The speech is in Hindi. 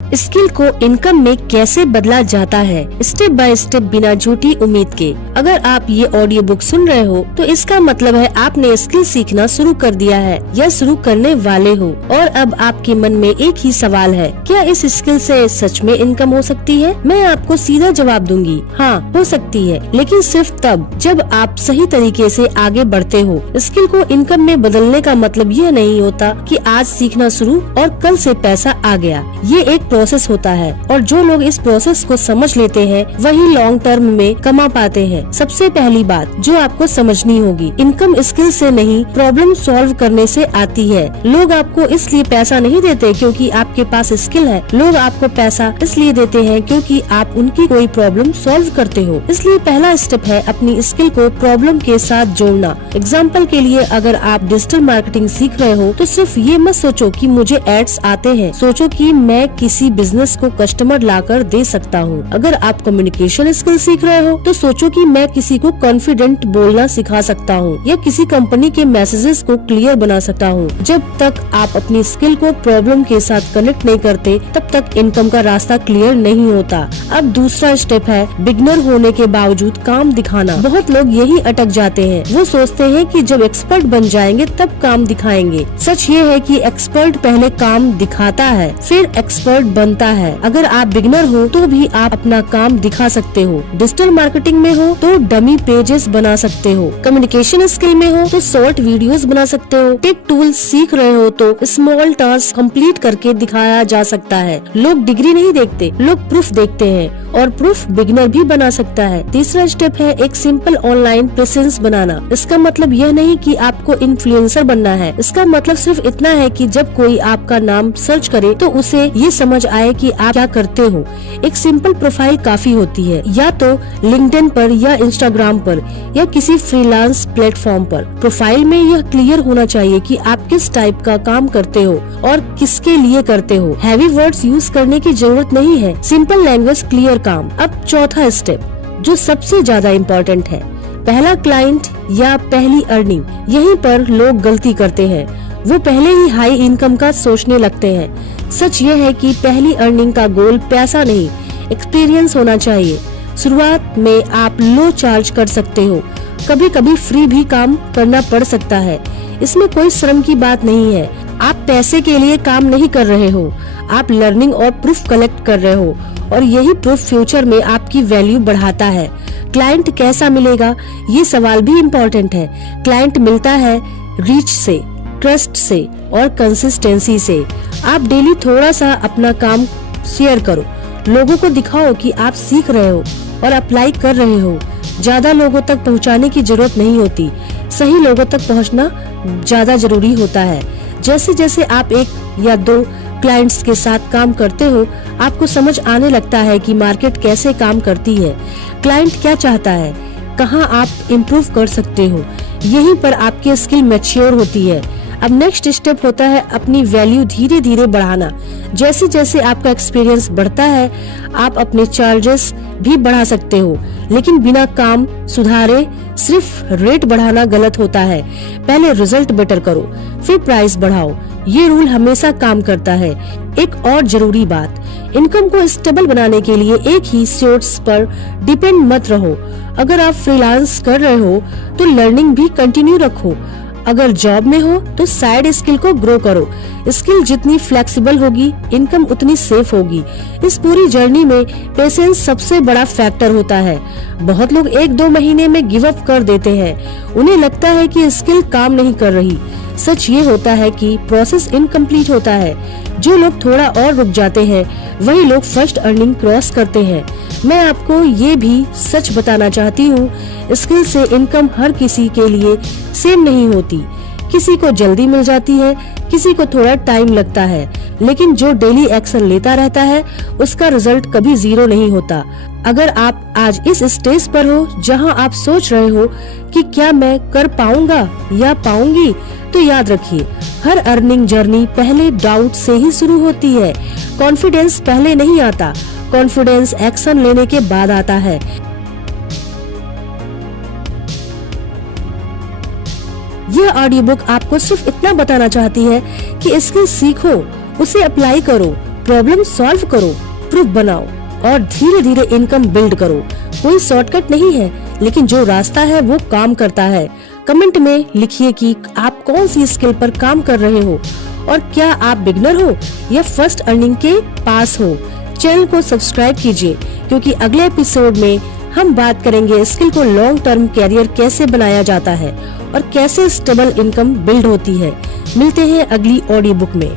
स्किल को इनकम में कैसे बदला जाता है, स्टेप बाय स्टेप, बिना झूठी उम्मीद के। अगर आप ये ऑडियो बुक सुन रहे हो तो इसका मतलब है आपने स्किल सीखना शुरू कर दिया है या शुरू करने वाले हो। और अब आपके मन में एक ही सवाल है, क्या इस स्किल से सच में इनकम हो सकती है? मैं आपको सीधा जवाब दूंगी, हाँ हो सकती है, लेकिन सिर्फ तब जब आप सही तरीके से आगे बढ़ते हो। स्किल को इनकम में बदलने का मतलब यह नहीं होता कि आज सीखना शुरू और कल से पैसा आ गया। ये एक प्रोसेस होता है और जो लोग इस प्रोसेस को समझ लेते हैं वही लॉन्ग टर्म में कमा पाते हैं। सबसे पहली बात जो आपको समझनी होगी, इनकम स्किल से नहीं, प्रॉब्लम सॉल्व करने से आती है। लोग आपको इसलिए पैसा नहीं देते क्योंकि आपके पास स्किल है, लोग आपको पैसा इसलिए देते हैं क्योंकि आप उनकी कोई प्रॉब्लम सॉल्व करते हो। इसलिए पहला स्टेप है अपनी स्किल को प्रॉब्लम के साथ जोड़ना। एग्जाम्पल के लिए, अगर आप डिजिटल मार्केटिंग सीख रहे हो तो सिर्फ ये मत सोचो कि मुझे एड्स आते हैं, सोचो कि मैं किसी बिजनेस को कस्टमर लाकर दे सकता हूँ। अगर आप कम्युनिकेशन स्किल सीख रहे हो तो सोचो कि मैं किसी को कॉन्फिडेंट बोलना सिखा सकता हूँ या किसी कंपनी के मैसेजेस को क्लियर बना सकता हूँ। जब तक आप अपनी स्किल को प्रॉब्लम के साथ कनेक्ट नहीं करते तब तक इनकम का रास्ता क्लियर नहीं होता। अब दूसरा स्टेप है बिगनर होने के बावजूद काम दिखाना। बहुत लोग यही अटक जाते हैं, वो सोचते हैं कि जब एक्सपर्ट बन जाएंगे तब काम दिखाएंगे। सच ये है कि एक्सपर्ट पहले काम दिखाता है फिर एक्सपर्ट बनता है। अगर आप बिगनर हो तो भी आप अपना काम दिखा सकते हो। डिजिटल मार्केटिंग में हो तो डमी पेजेस बना सकते हो, कम्युनिकेशन स्किल में हो तो शॉर्ट वीडियोस बना सकते हो, टेक टूल सीख रहे हो तो स्मॉल टास्क कंप्लीट करके दिखाया जा सकता है। लोग डिग्री नहीं देखते, लोग प्रूफ देखते हैं और प्रूफ बिगनर भी बना सकता है। तीसरा स्टेप है एक सिंपल ऑनलाइन प्रेजेंस बनाना। इसका मतलब यह नहीं कि आपको इन्फ्लुएंसर बनना है, इसका मतलब सिर्फ इतना है कि जब कोई आपका नाम सर्च करे तो उसे ये समझ आए कि आप क्या करते हो। एक सिंपल प्रोफाइल काफी होती है, या तो लिंक्डइन पर या इंस्टाग्राम पर या किसी फ्रीलांस प्लेटफॉर्म पर। प्रोफाइल में यह क्लियर होना चाहिए कि आप किस टाइप का काम करते हो और किसके लिए करते हो। हैवी वर्ड्स यूज करने की जरूरत नहीं है, सिंपल लैंग्वेज, क्लियर काम। अब चौथा स्टेप जो सबसे ज्यादा इम्पोर्टेंट है, पहला क्लाइंट या पहली अर्निंग। यहीं पर लोग गलती करते हैं, वो पहले ही हाई इनकम का सोचने लगते हैं। सच ये है कि पहली अर्निंग का गोल पैसा नहीं, एक्सपीरियंस होना चाहिए। शुरुआत में आप लो चार्ज कर सकते हो, कभी कभी फ्री भी काम करना पड़ सकता है, इसमें कोई शर्म की बात नहीं है। आप पैसे के लिए काम नहीं कर रहे हो, आप लर्निंग और प्रूफ कलेक्ट कर रहे हो और यही प्रूफ फ्यूचर में आपकी वैल्यू बढ़ाता है। क्लाइंट कैसा मिलेगा, ये सवाल भी इम्पोर्टेंट है। क्लाइंट मिलता है रीच से, ट्रस्ट से और कंसिस्टेंसी से। आप डेली थोड़ा सा अपना काम शेयर करो, लोगों को दिखाओ कि आप सीख रहे हो और अप्लाई कर रहे हो। ज्यादा लोगों तक पहुंचाने की जरूरत नहीं होती, सही लोगों तक पहुंचना ज्यादा जरूरी होता है। जैसे जैसे आप एक या दो क्लाइंट्स के साथ काम करते हो, आपको समझ आने लगता है कि मार्केट कैसे काम करती है, क्लाइंट क्या चाहता है, कहाँ आप इम्प्रूव कर सकते हो। यहीं पर आपकी स्किल मैच्योर होती है। अब नेक्स्ट स्टेप होता है अपनी वैल्यू धीरे धीरे बढ़ाना। जैसे जैसे आपका एक्सपीरियंस बढ़ता है आप अपने चार्जेस भी बढ़ा सकते हो, लेकिन बिना काम सुधारे सिर्फ रेट बढ़ाना गलत होता है। पहले रिजल्ट बेटर करो फिर प्राइस बढ़ाओ, ये रूल हमेशा काम करता है। एक और जरूरी बात, इनकम को स्टेबल बनाने के लिए एक ही सोर्स पर डिपेंड मत रहो। अगर आप फ्रीलांस कर रहे हो तो लर्निंग भी कंटिन्यू रखो, अगर जॉब में हो तो साइड स्किल को ग्रो करो। स्किल जितनी फ्लेक्सिबल होगी इनकम उतनी सेफ होगी। इस पूरी जर्नी में पेशेंस सबसे बड़ा फैक्टर होता है। बहुत लोग 1-2 महीने में गिव अप कर देते हैं, उन्हें लगता है कि स्किल काम नहीं कर रही। सच ये होता है कि प्रोसेस इनकम्प्लीट होता है। जो लोग थोड़ा और रुक जाते हैं वही लोग फर्स्ट अर्निंग क्रॉस करते हैं। मैं आपको ये भी सच बताना चाहती हूँ, स्किल से इनकम हर किसी के लिए सेम नहीं होती। किसी को जल्दी मिल जाती है, किसी को थोड़ा टाइम लगता है, लेकिन जो डेली एक्शन लेता रहता है उसका रिजल्ट कभी जीरो नहीं होता। अगर आप आज इस स्टेज पर हो जहां आप सोच रहे हो कि क्या मैं कर पाऊंगा या पाऊंगी, तो याद रखिए हर अर्निंग जर्नी पहले डाउट से ही शुरू होती है। कॉन्फिडेंस पहले नहीं आता, कॉन्फिडेंस एक्शन लेने के बाद आता है। यह ऑडियो बुक आपको सिर्फ इतना बताना चाहती है कि स्किल सीखो, उसे अप्लाई करो, प्रॉब्लम सॉल्व करो, प्रूफ बनाओ और धीरे धीरे इनकम बिल्ड करो। कोई शॉर्टकट नहीं है, लेकिन जो रास्ता है वो काम करता है। कमेंट में लिखिए कि आप कौन सी स्किल पर काम कर रहे हो और क्या आप बिगनर हो या फर्स्ट अर्निंग के पास हो। चैनल को सब्सक्राइब कीजिए, क्योंकि अगले एपिसोड में हम बात करेंगे स्किल को लॉन्ग टर्म कैरियर कैसे बनाया जाता है और कैसे स्टेबल इनकम बिल्ड होती है। मिलते हैं अगली ऑडियो बुक में।